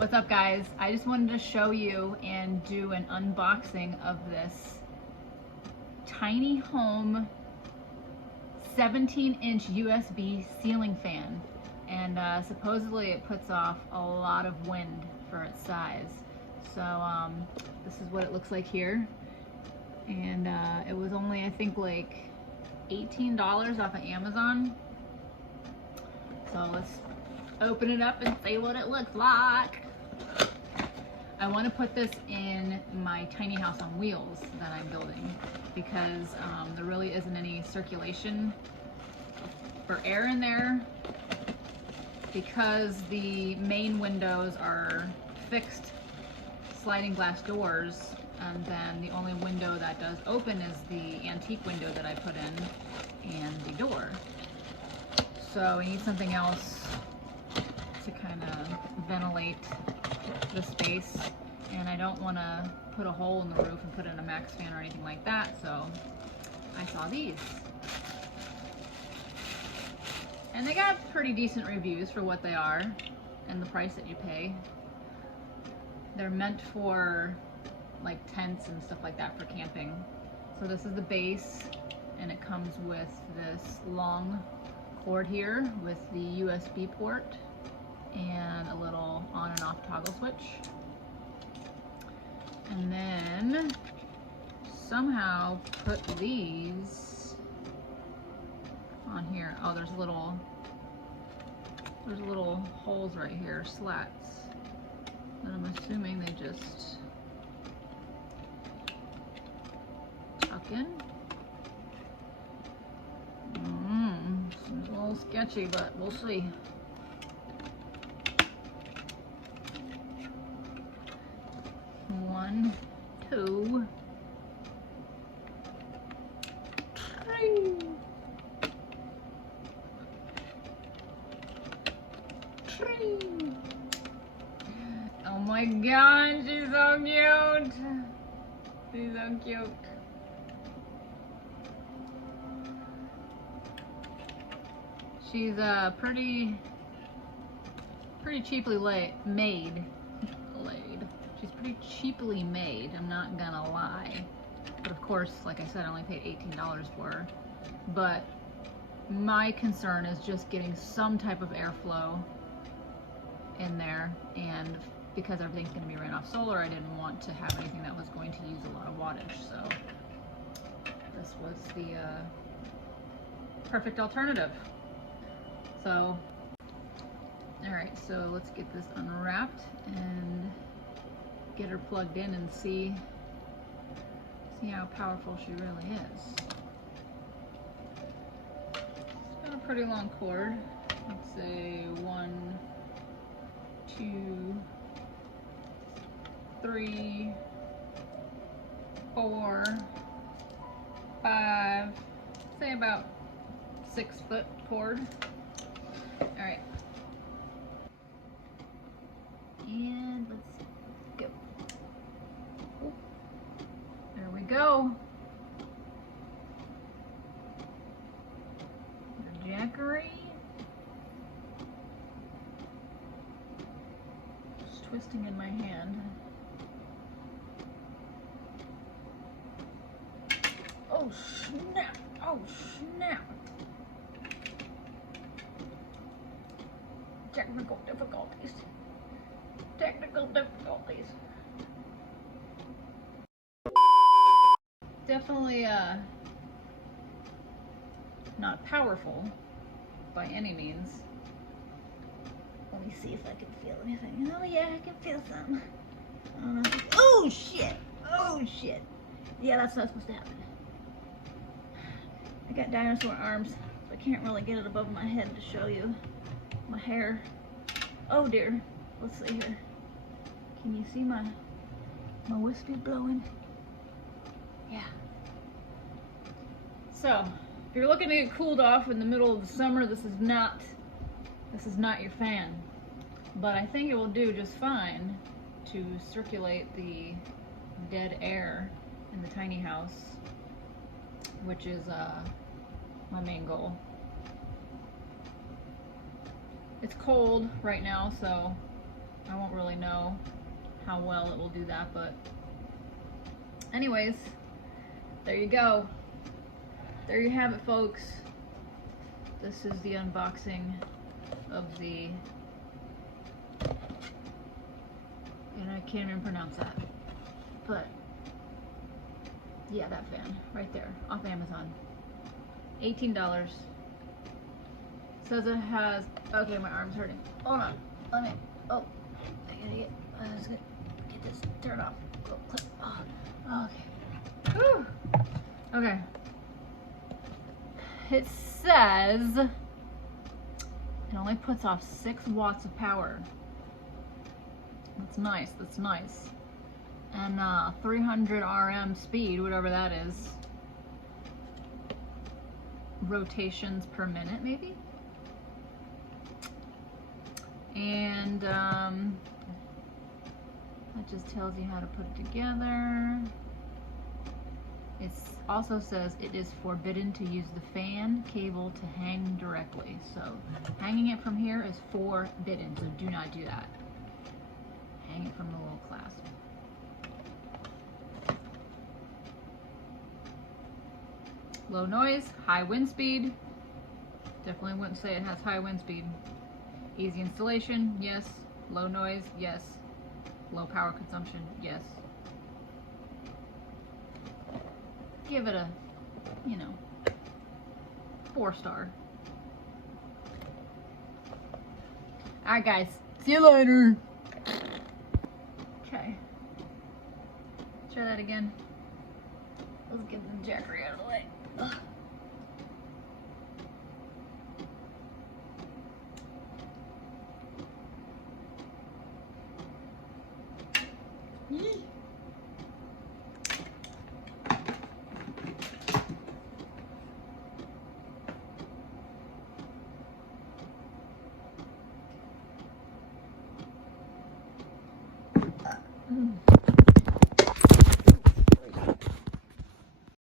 What's up, guys? I just wanted to show you and do an unboxing of this tiny home 17-inch USB ceiling fan, and supposedly it puts off a lot of wind for its size. So this is what it looks like here, and it was only, I think, like $18 off of Amazon. So let's open it up and see what it looks like. I want to put this in my tiny house on wheels that I'm building because there really isn't any circulation for air in there, because the main windows are fixed sliding glass doors, and then the only window that does open is the antique window that I put in and the door. So we need something else to kind of ventilate the space, and I don't want to put a hole in the roof and put in a max fan or anything like that, so I saw these. And they got pretty decent reviews for what they are and the price that you pay. They're meant for like tents and stuff like that for camping. So this is the base, and it comes with this long cord here with the USB port and a little on and off toggle switch. And then somehow put these on here. Oh, there's little holes right here, slats, that I'm assuming they just tuck in. Seems a little sketchy, but we'll see. One, two, three. Oh my god, she's so cute. She's so cute. She's pretty cheaply made. She's pretty cheaply made, I'm not gonna lie. But of course, like I said, I only paid $18 for her. But my concern is just getting some type of airflow in there, and because everything's gonna be ran off solar, I didn't want to have anything that was going to use a lot of wattage. So this was the perfect alternative. So, all right, so let's get this unwrapped and get her plugged in and see how powerful she really is. It's got a pretty long cord. Let's say 1, 2, 3, 4, 5, say about 6-foot cord. All right. And let's go. Oh, there we go. The Jackery. Just twisting in my hand. Oh snap! Oh snap! Technical difficulties. Definitely not powerful by any means. Let me see if I can feel anything. Oh yeah, I can feel something. Oh shit! Oh shit! Yeah, that's not supposed to happen. I got dinosaur arms, so I can't really get it above my head to show you my hair. Oh dear. Let's see here. Can you see my wispy blowing? Yeah. So, if you're looking to get cooled off in the middle of the summer, this is not your fan. But I think it will do just fine to circulate the dead air in the tiny house, which is my main goal. It's cold right now, so I won't really know how well it will do that, but anyways, there you go. There you have it, folks. This is the unboxing of the, and I can't even pronounce that, but yeah, that fan right there off Amazon. $18. Says it has, okay, my arm's hurting. Hold on, let me, oh, I was gonna get this turned off. Go, clip. Oh, okay. Whew. Okay. It says it only puts off 6 watts of power. That's nice, that's nice. And 300 RM speed, whatever that is. Rotations per minute, maybe? And that just tells you how to put it together. It also says it is forbidden to use the fan cable to hang directly. So hanging it from here is forbidden, so do not do that. Hang it from the little clasp. Low noise, high wind speed. Definitely wouldn't say it has high wind speed. Easy installation, yes. Low noise, yes. Low power consumption, yes. Give it a, 4-star. Alright guys, see you later. Okay. Try that again. Let's get the Jackery out of the way. Ugh. Yee.